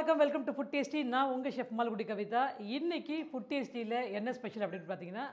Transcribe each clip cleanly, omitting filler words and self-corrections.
வணக்கம், welcome to food tasty. நான் உங்கள் ஷெஃப் மால்குடி கவிதா. இன்னைக்கு ஃபுட் டேஸ்டியில் என்ன ஸ்பெஷல் அப்படின்னு பார்த்தீங்கன்னா,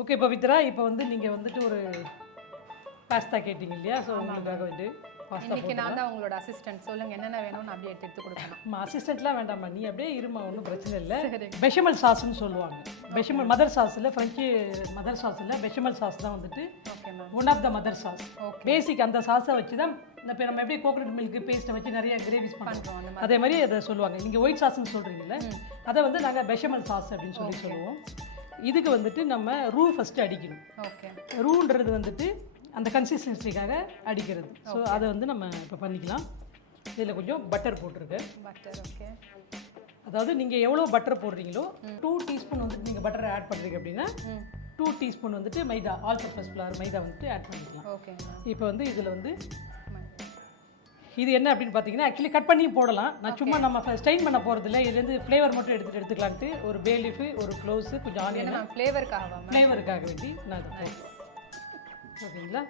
ஓகே பவித்ரா, இப்போ வந்து நீங்கள் வந்துட்டு ஒரு பாஸ்தா கேட்டிங்க இல்லையா? ஸோ உங்களுக்காக வந்து பாஸ்தா. இன்னைக்கு நான் தான் உங்களோட அசிஸ்டன்ட். சொல்லுங்க என்னென்ன வேணும்னு அப்படியே எடுத்து கொடுக்கணும். அசிஸ்டன்ட்லாம் வேண்டாம்மா, நீ அப்படியே இருமா, ஒன்றும் பிரச்சனை இல்லை. பெஷமல் சாஸ்ன்னு சொல்லுவாங்க. பெஷமல் மதர் சாஸில், ஃப்ரெஞ்சு மதர் சாஸில் பெஷமல் சாஸ் தான் வந்துட்டு one of the mother sauce. Basic அந்த சாஸை வச்சு தான் இப்போ நம்ம எப்படி கோகனட் மில்க் பேஸ்ட்டை வச்சு நிறைய கிரேவிஸ் பண்ணுறோம், அதே மாதிரி அதை சொல்லுவாங்க. நீங்கள் ஒயிட் சாஸ்ன்னு சொல்கிறீங்கல்ல, அதை வந்து நாங்கள் பெஷமல் சாஸ் அப்படின்னு சொல்லுவோம். இதுக்கு வந்துட்டு நம்ம ரூ ஃபஸ்ட்டு அடிக்கணும். ஓகே, ரூன்றது வந்துட்டு அந்த கன்சிஸ்டன்சிக்காக அடிக்கிறது. ஸோ அதை வந்து நம்ம இப்போ பண்ணிக்கலாம். இதில் கொஞ்சம் பட்டர் போட்டிருக்கு. Butter okay. அதாவது நீங்கள் எவ்வளோ பட்டர் போடுறீங்களோ 2 டீஸ்பூன் வந்துட்டு நீங்கள் பட்டரை ஆட் பண்ணுறீங்க அப்படின்னா 2 டீஸ்பூன் வந்துட்டு மைதா, ஆல் பர்பஸ் ஃப்ளவர் மைதா வந்துட்டு ஆட் பண்ணிக்கலாம். ஓகே. இப்போ வந்து இதில் வந்து இது என்ன அப்படின்னு பார்த்தீங்கன்னா, ஆக்சுவலி கட் பண்ணி போடலாம். நான் சும்மா நம்ம ஸ்டைன் பண்ண போகிறதில்ல, இதுலேருந்து ஃப்ளேவர் மட்டும் எடுத்துக்கலான்ட்டு ஒரு பே லீஃபு, ஒரு க்ளோஸு, கொஞ்சம் ஆனியன் ஃப்ளேவருக்காக வேண்டி நான் இதை போட்டேன். ஓகேங்களா,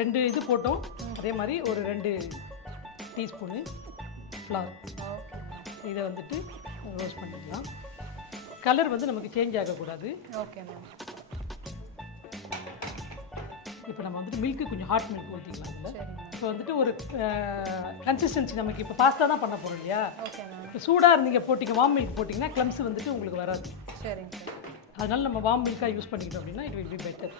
2 இது போட்டோம். அதே மாதிரி ஒரு 2 டீஸ்பூனு ஃப்ளவர். இதை வந்துட்டு ரோஸ்ட் பண்ணிக்கலாம். கலர் வந்து நமக்கு சேஞ்ச் ஆகக்கூடாது. Okay ma'am. இப்போ நம்ம வந்துட்டு மில்க்கு கொஞ்சம் ஹாட் மில்க் ஊற்றிக்கலாம். இல்லை இப்போ வந்துட்டு ஒரு கன்சிஸ்டன்சி நமக்கு இப்போ பாஸ்தா தான் பண்ண போகிறோம் இல்லையா? இப்போ சூடாக இருந்தீங்க போட்டிங்க, வார்ம் மில்க் போட்டிங்கன்னா க்ளம்ஸ் வந்துட்டு உங்களுக்கு வராது. சரிங்க. அதனால நம்ம வார்ம் மில்காக யூஸ் பண்ணிக்கிட்டோம் அப்படின்னா இட் வில் பி பெட்டர்.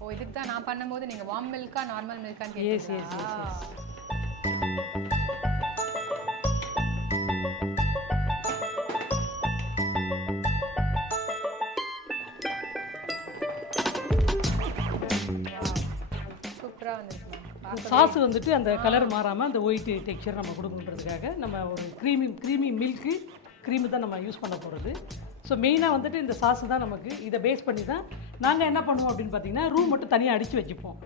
ஓ, இதுக்கு தான் நான் பண்ணும்போது நீங்கள் வார்ம் மில்கா நார்மல் மில்கான்னு கேட்டீங்களா? S S S. சாஸ் வந்துட்டு அந்த கலர் மாறாமல் அந்த ஒயிட் டெக்ஸ்சர் நம்ம கொடுக்கணுன்றதுக்காக நம்ம ஒரு க்ரீமி மில்க்கு க்ரீமு தான் நம்ம யூஸ் பண்ண போகிறது. ஸோ மெயினாக வந்துட்டு இந்த சாஸ் தான் நமக்கு. இதை பேஸ் பண்ணி தான் நாங்கள் என்ன பண்ணுவோம் அப்படின்னு பார்த்தீங்கன்னா, ரூ மட்டும் தனியாக அடித்து வச்சுப்போம்,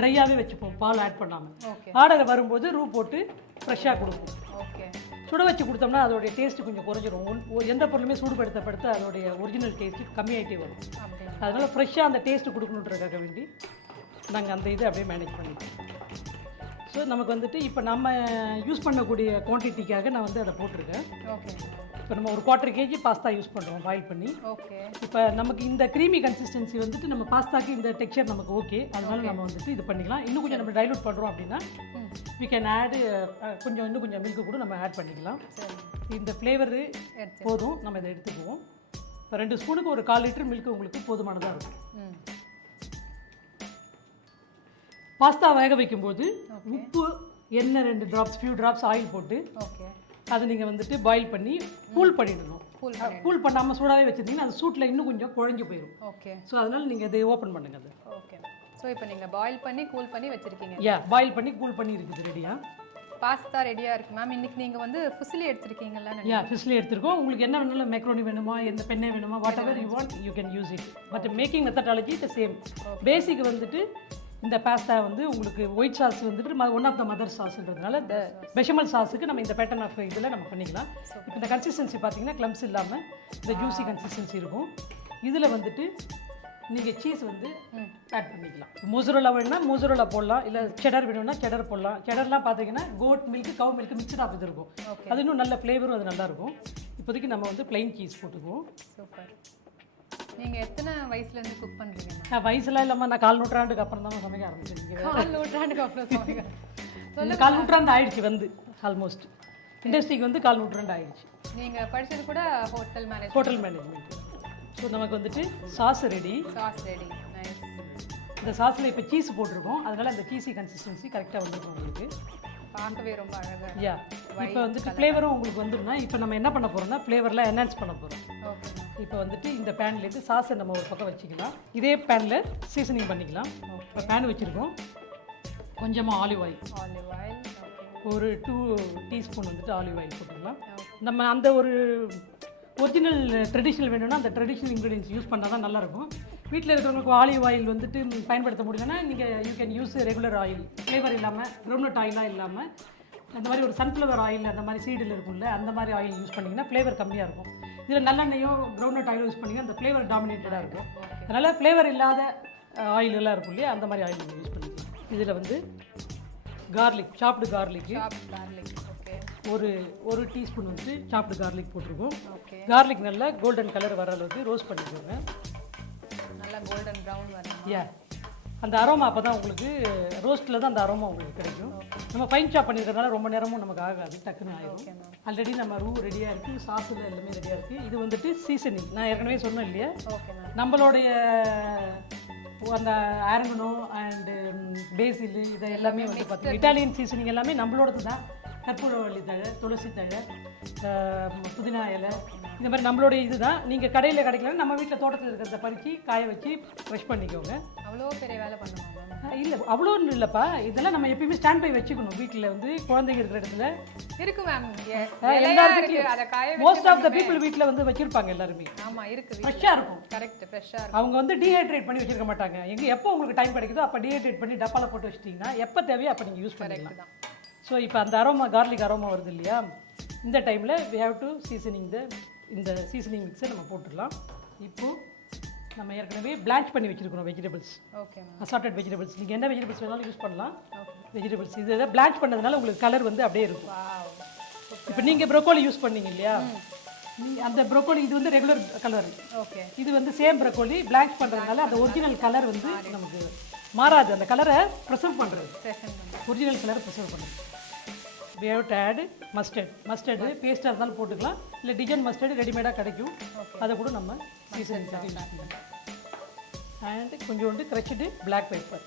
ட்ரையாகவே வச்சுப்போம், பால் ஆட் பண்ணாமல். ஆர்டர் வரும்போது ரூ போட்டு ஃப்ரெஷ்ஷாக கொடுப்போம். ஓகே. சுட வச்சு கொடுத்தோம்னா அதோடைய டேஸ்ட்டு கொஞ்சம் குறைஞ்சிரும். எந்த பொருளுமே சூடுபடுத்த அதோடைய ஒரிஜினல் டேஸ்ட்டு கம்மியாகிட்டே வரும். அதனால் ஃப்ரெஷ்ஷாக அந்த டேஸ்ட்டு கொடுக்கணுன்றதுக்காக வேண்டி நாங்கள் அந்த இதை அப்படியே மேனேஜ் பண்ணிப்போம். ஸோ நமக்கு வந்துட்டு இப்போ நம்ம யூஸ் பண்ணக்கூடிய குவான்டிட்டிக்காக நான் வந்து அதை போட்டிருக்கேன். ஓகே. இப்போ நம்ம ஒரு 1/4 kg பாஸ்தா யூஸ் பண்ணுறோம் பாயில் பண்ணி. ஓகே. இப்போ நமக்கு இந்த க்ரீமி கன்சிஸ்டன்சி வந்துட்டு நம்ம பாஸ்தாக்கு இந்த டெக்ஸ்சர் நமக்கு ஓகே. அதனால நம்ம வந்துட்டு இது பண்ணிக்கலாம். இன்னும் கொஞ்சம் நம்ம டைலூட் பண்ணுறோம் அப்படின்னா வி கேன் ஆடு இன்னும் கொஞ்சம் மில்க்கு கூட நம்ம ஆட் பண்ணிக்கலாம். இந்த ஃப்ளேவரு போதும், நம்ம இதை எடுத்துக்குவோம். இப்போ 2 ஸ்பூனுக்கு ஒரு 1/4 லிட்டர் மில்க்கு உங்களுக்கு போதுமானதாக இருக்கும். பாஸ்தா வேக வைக்கும்போது உப்பு, எண்ணெய் 2 ட்ராப்ஸ், ஃபியூ ட்ராப்ஸ் ஆயில் போட்டு அதை நீங்கள் வந்துட்டு பாயில் பண்ணி கூல் பண்ணிடணும். கூல் பண்ணாமல் சூடாகவே வச்சுருந்தீங்கன்னா அது சூட்டில் இன்னும் கொஞ்சம் குழஞ்சி போயிடும். ஓகே. ஸோ அதனால் நீங்கள் அதை ஓப்பன் பண்ணுங்கள். அது ஓகே. ஸோ இப்போ நீங்கள் பாயில் பண்ணி கூல் பண்ணி வச்சுருக்கீங்க. பாயில் பண்ணி கூல் பண்ணி இருக்குது ரெடியாக. பாஸ்தா ரெடியாக இருக்குது மேம். இன்றைக்கி நீங்கள் வந்து ஃபுசிலி எடுத்துருக்கீங்களா? ஃபுசிலி எடுத்துருக்கோம். உங்களுக்கு என்ன வேணாலும் மேக்ரோனி வேணுமா, எந்த பெண்ணே வேணுமா, whatever you want you can use it. But making methodology the same. Basic வந்துட்டு இந்த பாஸ்தா வந்து உங்களுக்கு ஒயிட் சாஸ் வந்துட்டு ஒன் ஆஃப் த மதர் சாஸ்ன்றதுனால இந்த பெஷமல் சாஸுக்கு நம்ம இந்த பேட்டர்ன் ஆஃப் இதில் நம்ம பண்ணிக்கலாம். இப்போ இந்த கன்சிஸ்டன்சி பார்த்தீங்கன்னா க்ளம்ஸ் இல்லாமல் இந்த ஜூஸி கன்சிஸ்டன்சி இருக்கும். இதில் வந்துட்டு நீங்கள் சீஸ் வந்து ஆட் பண்ணிக்கலாம். மொசரோலா வேணும்னா மொசரோலா போடலாம், இல்லை செடர் வேணும்னா செடர் போடலாம். செடர்லாம் பார்த்தீங்கன்னா goat milk, cow milk mixed of இது இருக்கும். அது இன்னும் நல்ல ஃப்ளேவரும் அது நல்லாயிருக்கும். இப்போதைக்கு நம்ம வந்து பிளைன் சீஸ் போட்டுக்குவோம். சூப்பர். நீங்கள் எத்தனை வயசுலேருந்து குக் பண்ணுறீங்க? வயசுலாம் இல்லாமல் நான் 4 நூற்றாண்டுக்கு அப்புறம் தான் சமைக்க ஆரம்பிச்சிருக்கேன். 4 நூற்றாண்டுக்கு அப்புறம் சமைக்க 4 நூற்றாண்டு ஆயிடுச்சு வந்து ஆல்மோஸ்ட் இண்டஸ்ட்ரிக்கு வந்து 4 நூற்றாண்டு ஆயிடுச்சு. நீங்கள் படித்தது கூட ஹோட்டல் மேனேஜ்மெண்ட். ஸோ நமக்கு வந்துட்டு சாஸ் ரெடி. நைஸ். இந்த சாஸில் இப்போ சீஸ் போட்டிருக்கோம், அதனால் அந்த சீஸி கன்சிஸ்டன்சி கரெக்டாக வந்துருக்கும் உங்களுக்கு. பார்க்கவே ரொம்ப அழகாக. இப்போ வந்துட்டு ஃப்ளேவரும் உங்களுக்கு வந்துடும்னா இப்போ நம்ம என்ன பண்ண போகிறோம்னா ஃப்ளேவரில் என்ஹான்ஸ் பண்ண போகிறோம். ஓகே. இப்போ வந்துட்டு இந்த பேன்லேருந்து சாஸை நம்ம ஒரு பக்கம் வச்சுக்கலாம். இதே பேனில் சீசனிங் பண்ணிக்கலாம். இப்போ பேன் வச்சுருக்கோம். கொஞ்சமாக ஆலிவ் ஆயில், ஒரு 2 டீஸ்பூன் வந்துட்டு ஆலிவ் ஆயில் போட்டுக்கலாம். நம்ம அந்த ஒரு ஒரிஜினல் ட்ரெடிஷ்னல் வேணும்னா அந்த ட்ரெடிஷ்னல் இன்க்ரீடியன்ஸ் யூஸ் பண்ணால் தான் நல்லாயிருக்கும். வீட்டில் இருக்கிறவங்களுக்கு ஆலிவ் ஆயில் வந்துட்டு பயன்படுத்த முடியலன்னா நீங்கள் you can use regular oil, flavour இல்லாமல் கிரவுண்ட்நட் ஆயிலாக இல்லாமல் அந்த மாதிரி ஒரு சன்ஃப்ளவர் ஆயில் அந்த மாதிரி சீடில் இருக்கும்ல அந்த மாதிரி ஆயில் யூஸ் பண்ணிங்கன்னா ஃப்ளேவர் கம்மியாக இருக்கும். இதில் நல்லெண்ணெயோ கிரவுண்ட்நட் ஆயிலும் யூஸ் பண்ணிங்கன்னா அந்த ஃப்ளேவர் டாமினேட்டடாக இருக்கும். அதனால் ஃப்ளேவர் இல்லாத ஆயில் எல்லாம் இருக்கும் இல்லையா, அந்த மாதிரி ஆயில் நீங்கள் யூஸ் பண்ணிக்கலாம். இதில் வந்து கார்லிக், சாப்டு கார்லிக்கு ஒரு டீஸ்பூன் வந்து சாப்டு கார்லிக் போட்டிருக்கோம். கார்லிக் நல்லா கோல்டன் கலர் வர அளவுக்கு ரோஸ்ட் பண்ணிக்கோங்க. நல்லா கோல்டன் ப்ரௌன் வரணும். அந்த அரோமா அப்போ தான் உங்களுக்கு ரோஸ்ட்டில் தான் அந்த அரோமா உங்களுக்கு கிடைக்கும். நம்ம ஃபைன் சாப் பண்ணியிருக்கிறதுனால ரொம்ப நேரமும் நமக்கு ஆகாது, டக்குன்னு ஆகிடும். ஆல்ரெடி நம்ம ரூ ரெடியாக இருக்குது, சாஸில் எல்லாமே ரெடியாக இருக்குது. இது வந்துட்டு சீசனிங், நான் ஏற்கனவே சொன்னேன் இல்லையா, நம்மளுடைய அந்த ஆரங்கனோ அண்டு பேசில் இதை எல்லாமே வந்து பார்த்தீங்கன்னா இட்டாலியன் சீசனிங் எல்லாமே நம்மளோடது தான். கற்பூரவள்ளி தழை, துளசி தழை, புதினா இலை, இந்த மாதிரி நம்மளுடைய இது தான். நீங்கள் கடையில் கிடைக்கலன்னா நம்ம வீட்டில் தோட்டத்தில் இருக்கிறத பறித்து காய வச்சு ஃப்ரெஷ் பண்ணிக்கோங்க. அவ்வளோ பெரிய வேலை பண்ணுவாங்க? இல்லை, அவ்வளோன்னு இல்லைப்பா. இதெல்லாம் நம்ம எப்பயுமே ஸ்டாண்ட் பை வச்சுக்கணும். வீட்டில் வந்து குழந்தைங்க இருக்கிற இடத்துல இருக்கு ma'am. Most of the people வீட்டில் வந்து வச்சிருப்பாங்க எல்லாருமே. ஆமாம், இருக்கு, ஃப்ரெஷ்ஷாக இருக்கும். கரெக்ட், ஃப்ரெஷ்ஷாக இருக்கும். அவங்க வந்து டீஹைட்ரேட் பண்ணி வச்சிருக்க மாட்டாங்க. எப்போ உங்களுக்கு டைம் கிடைக்குதோ அப்போ டீஹைட்ரேட் பண்ணி டப்பாவில் போட்டு வச்சிட்டிங்கன்னா எப்போ தேவையோ அப்போ நீங்கள் யூஸ் பண்ணிக்கலாம். ஸோ இப்போ அந்த அரோமா, கார்லிக் அரோமா வருது இல்லையா, இந்த டைமில் வி ஹேவ் டு சீசனிங் இந்த சீசனிங் மிக்ஸை நம்ம போட்டுடலாம். இப்போது நம்ம ஏற்கனவே பிளான்ச் பண்ணி வச்சுருக்கிறோம் வெஜிடபிள்ஸ். Okay, assorted vegetables. நீங்கள் என்ன வெஜிடபிள்ஸ் வேணாலும் யூஸ் பண்ணலாம். வெஜிடபிள்ஸ் இது எதாவது பிளான்ச் பண்ணதுனால உங்களுக்கு கலர் வந்து அப்படியே இருக்கும். இப்போ நீங்கள் ப்ரோக்கோலி யூஸ் பண்ணீங்க இல்லையா, அந்த ப்ரோக்கோலி இது வந்து ரெகுலர் கலர். ஓகே, இது வந்து சேம் ப்ரோக்கோலி பிளான்ச் பண்ணுறதுனால அந்த ஒரிஜினல் கலர் வந்து நமக்கு மாறாது. அந்த கலரை ப்ரிசர்வ் பண்ணுறது, ஒரிஜினல் கலரை ப்ரிசர்வ் பண்ணுறது. we have to add mustard பேஸ்ட்டாக இருந்தாலும் போட்டுக்கலாம், இல்லை டிஜன் மஸ்டர்டு ரெடிமேடாக கிடைக்கும், அதை கூட நம்ம சீசனிங் பண்ணிக்கலாம். அண்ட் கொஞ்சோண்டு crushed black pepper.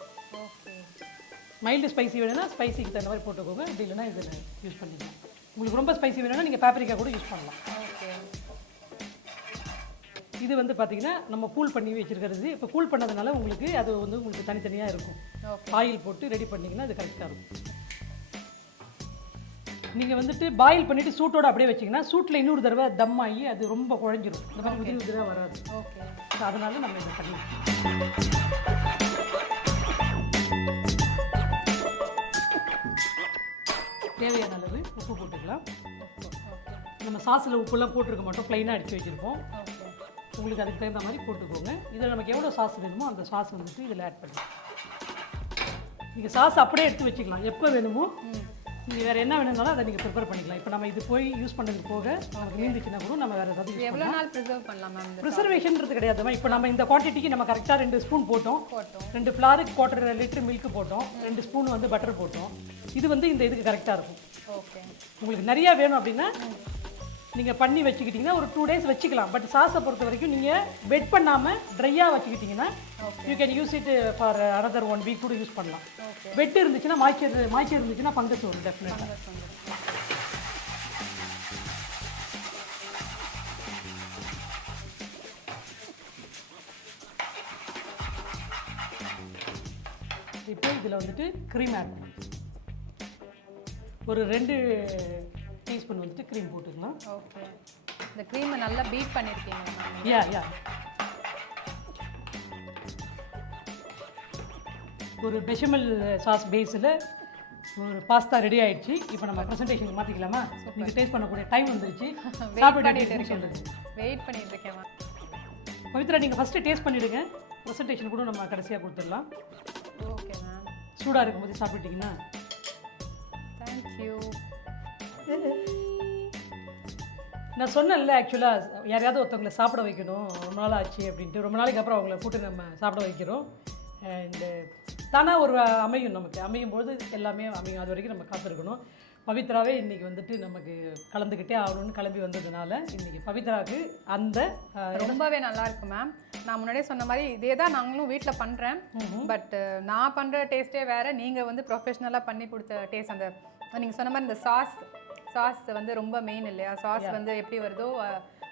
Mild spicy வேணும்னா ஸ்பைசிக்கு தகுந்த மாதிரி போட்டுக்கோங்க, அப்படி இல்லைன்னா இதில் யூஸ் பண்ணிக்கலாம். உங்களுக்கு ரொம்ப ஸ்பைசி வேணும்னா நீங்கள் பேப்ரிக்கா கூட யூஸ் பண்ணலாம். இது வந்து பார்த்தீங்கன்னா நம்ம கூல் பண்ணி வச்சுருக்கிறது. இப்போ கூல் பண்ணதுனால உங்களுக்கு அது வந்து உங்களுக்கு தனித்தனியாக இருக்கும். ஆயில் போட்டு ரெடி பண்ணிங்கன்னா அது கரெக்டாக இருக்கும். நீங்கள் வந்துட்டு பாயில் பண்ணிவிட்டு சூட்டோடு அப்படியே வச்சிங்கன்னா சூட்டில் இன்னொரு தடவை தம் ஆகி அது ரொம்ப குழஞ்சிரும். இந்த மாதிரி உதிரி உதிராக வராது. ஓகே, அதனால நம்ம இதை பண்ணலாம். தேவையான அளவு உப்பு போட்டுக்கலாம். நம்ம சாஸில் உப்புலாம் போட்டிருக்க மாட்டோம், ப்ளைனாக அடித்து வச்சுருப்போம். உங்களுக்கு அதுக்கு தகுந்த மாதிரி போட்டுக்கோங்க. இதில் நமக்கு எவ்வளோ சாஸ் வேணுமோ அந்த சாஸ் வந்துட்டு இதில் ஆட் பண்ணிக்கலாம். நீங்கள் சாஸ் அப்படியே எடுத்து வச்சுக்கலாம். எப்போ வேணுமோ நீங்கள் வேறு என்ன வேணும்னாலும் அதை நீங்கள் ப்ரிப்பேர் பண்ணிக்கலாம். இப்போ நம்ம இது போய் யூஸ் பண்ணதுக்கு போக நமக்கு மீந்துச்சுன்னா கூட நம்ம வேறு ஏதாவது எவ்வளோ நாள் ப்ரிசர்வ் பண்ணலாம் மேம்? ப்ரிசர்வேஷன்றது கிடையாதுமா. இப்போ நம்ம இந்த குவான்டிட்டிக்கு நம்ம கரெக்டாக 2 ஸ்பூன் போட்டோம், 2 ஃப்ளாருக்கு 1/4 லிட்டர் மில்க் போட்டோம், 2 ஸ்பூன் வந்து பட்டர் போட்டோம். இது வந்து இந்த இதுக்கு கரெக்டாக இருக்கும். ஓகே, உங்களுக்கு நிறையா வேணும் அப்படின்னா நீங்கள் பண்ணி வச்சுக்கிட்டிங்கன்னா ஒரு 2 days வச்சுக்கலாம். பட் சாஸை பொறுத்த வரைக்கும் நீங்கள் வெட் பண்ணாமல் ட்ரையாக வச்சுக்கிட்டிங்கன்னா you can use it for another 1 week கூட யூஸ் பண்ணலாம். வெட் இருந்துச்சுன்னா மாய்ச்சர் இருந்துச்சுன்னா ஃபங்கஸ் வரும் டெஃபினட்டாக. இப்போ இதில் வந்துட்டு க்ரீம் ஆட் பண்ணலாம். ஒரு 2 டீஸ்பூன் வந்துட்டு க்ரீம் போட்டுக்கலாம். ஓகே, இந்த க்ரீமை நல்லா பீட் பண்ணியிருக்கீங்க. யா ஒரு பெஷமல் சாஸ் பேஸில் ஒரு பாஸ்தா ரெடி ஆயிடுச்சு. இப்போ நம்ம ப்ரெசன்டேஷனுக்கு மாற்றிக்கலாமா? நீங்கள் டேஸ்ட் பண்ணக்கூடிய டைம் வந்துருச்சு. வெயிட் பண்ணிட்டு இருக்கேன். பவித்ரா, நீங்கள் ஃபஸ்ட்டு டேஸ்ட் பண்ணிவிடுங்க. ப்ரெசன்டேஷன் கூட நம்ம கடைசியாக கொடுத்துடலாம். Okay ma'am. சூடாக இருக்கும்போது சாப்பிட்டீங்கன்னா. தேங்க்யூ. நான் சொன்னேன்ல, ஆக்சுவலாக யாரையாவது ஒருத்தவங்களை சாப்பிட வைக்கணும், ரொம்ப நாள் ஆச்சு அப்படின்ட்டு. ரொம்ப நாளைக்கு அப்புறம் அவங்கள கூட்டு நம்ம சாப்பிட வைக்கிறோம். அண்டு தானாக ஒரு அமையும் போது எல்லாமே அமையும். அது வரைக்கும் நம்ம காத்திருக்கணும். பவித்ராவே இன்றைக்கி வந்துட்டு நமக்கு கலந்துக்கிட்டே ஆகணும்னு கிளம்பி வந்ததுனால இன்றைக்கி பவித்ராவுக்கு அந்த ரொம்பவே நல்லா இருக்கு மேம். நான் முன்னாடியே சொன்ன மாதிரி இதே தான் நாங்களும் வீட்டில் பண்ணுறேன். பட் நான் பண்ணுற டேஸ்ட்டே வேறு, நீங்கள் வந்து ப்ரொஃபஷ்னலாக பண்ணி கொடுத்த டேஸ்ட். அந்த நீங்கள் சொன்ன மாதிரி இந்த சாஸ் வந்து ரொம்ப மெயின் இல்லையா? சாஸ் வந்து எப்படி வருதோ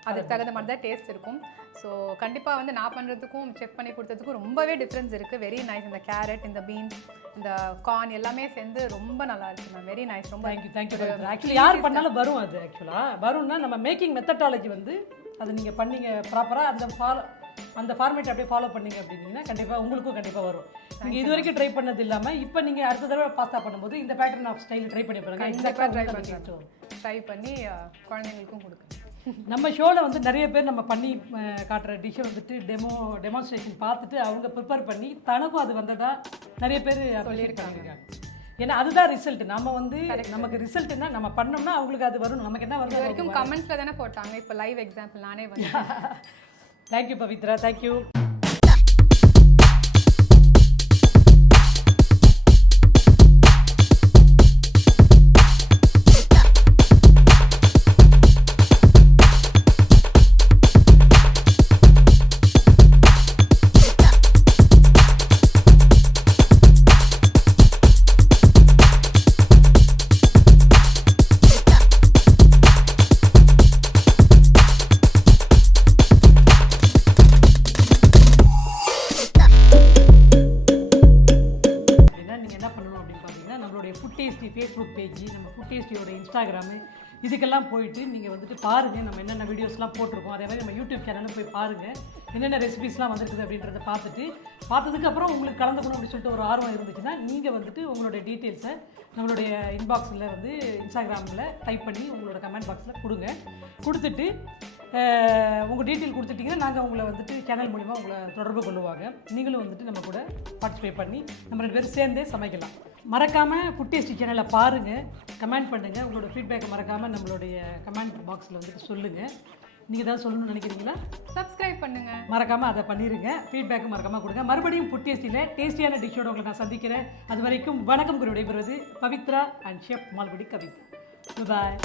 அதுக்கு தகுந்த மாதிரி தான் டேஸ்ட் இருக்கும். ஸோ கண்டிப்பாக வந்து நான் பண்ணுறதுக்கும் செஃப் பண்ணி கொடுத்ததுக்கும் ரொம்பவே டிஃப்ரென்ஸ் இருக்குது. Very nice. இந்த கேரட், இந்த பீன்ஸ், இந்த கார்ன் எல்லாமே சேர்ந்து ரொம்ப நல்லா இருக்கு மேம். Very nice. ரொம்ப தேங்க்யூ. ஆக்சுவலி யார் பண்ணாலும் வரும். அது ஆக்சுவலாக வரும்னா நம்ம மேக்கிங் மெத்தடாலஜி வந்து அது நீங்கள் பண்ணீங்க ப்ராப்பராக அந்த ஃபார்மேட் அப்படியே ஃபாலோ பண்ணீங்க அப்படின்னீங்கன்னா கண்டிப்பாக உங்களுக்கும் கண்டிப்பாக வரும். நீங்கள் இது வரைக்கும் ட்ரை பண்ணது இல்லாமல் இப்போ நீங்கள் அடுத்த தடவை பாஸ்தா பண்ணும்போது இந்த பேட்டர்ன் ஆஃப் ஸ்டைல் ட்ரை பண்ணி பாருங்க. எக்ஸாக்டாக ட்ரை பண்ணி குழந்தைங்களுக்கும் கொடுக்குறேன். நம்ம ஷோவில் வந்து நிறைய பேர் நம்ம பண்ணி காட்டுற டிஷ்ஷை வந்துட்டு டெமான்ஸ்ட்ரேஷன் பார்த்துட்டு அவங்க ப்ரிப்பேர் பண்ணி தனக்கும் அது வந்ததா நிறைய பேர் சொல்லியிருக்காங்க. ஏன்னா அதுதான் ரிசல்ட். நம்ம வந்து நமக்கு ரிசல்ட்னா நம்ம பண்ணோம்னா அவங்களுக்கு அது வரும். நமக்கு என்ன வருது வரைக்கும் கமெண்ட்ஸில் தானே போட்டாங்க. இப்போ லைவ் எக்ஸாம்பிள் நானே வந்து thank you Pavithra. Thank you. Facebook page, நம்ம ஃபுட் டேஸ்டியோட இன்ஸ்டாகிராமு, இதுக்கெல்லாம் போயிட்டு நீங்கள் வந்துட்டு பாருங்கள். நம்ம என்னென்ன வீடியோஸ்லாம் போட்டிருக்கோம். அதே மாதிரி நம்ம யூடியூப் சேனலும் போய் பாருங்கள். என்னென்ன ரெசிபிஸ்லாம் வந்துருக்குது அப்படின்றத பார்த்ததுக்கப்புறம் உங்களுக்கு கலந்துக்கணும் அப்படின்னு சொல்லிட்டு ஒரு ஆர்வம் இருந்துச்சுன்னா நீங்கள் வந்துட்டு உங்களுடைய டீட்டெயில்ஸை நம்மளுடைய இன்பாக்ஸில் வந்து இன்ஸ்டாகிராமில் டைப் பண்ணி உங்களோட கமெண்ட் பாக்ஸில் கொடுத்துட்டு உங்கள் டீட்டெயில் கொடுத்துட்டிங்கன்னா நாங்கள் உங்களை வந்துட்டு சேனல் மூலிமா உங்களை தொடர்பு கொள்ளுவாங்க. நீங்களும் வந்துட்டு நம்ம கூட பார்ட்டிசிபேட் பண்ணி நம்ம 2 பேரும் சேர்ந்தே சமைக்கலாம். மறக்காமல் ஃபுட் டேஸ்டி சேனலை பாருங்கள், கமெண்ட் பண்ணுங்கள். உங்களோட ஃபீட்பேக்கை மறக்காமல் நம்மளுடைய கமெண்ட் பாக்ஸில் வந்துட்டு சொல்லுங்கள். நீங்கள் தான் சொல்லணும்னு நினைக்கிறீங்களா? சப்ஸ்கிரைப் பண்ணுங்கள், மறக்காமல் அதை பண்ணிடுங்க. ஃபீட்பேக்கு மறக்காமல் கொடுங்க. மறுபடியும் ஃபுட் டேஸ்டியில் டேஸ்டியான டிஷ்ஷோட உங்களை நான் சந்திக்கிறேன். அது வரைக்கும் வணக்கம் கூறி விடைபெறுவது Pavithra and chef Malgudi Kavitha. Bye.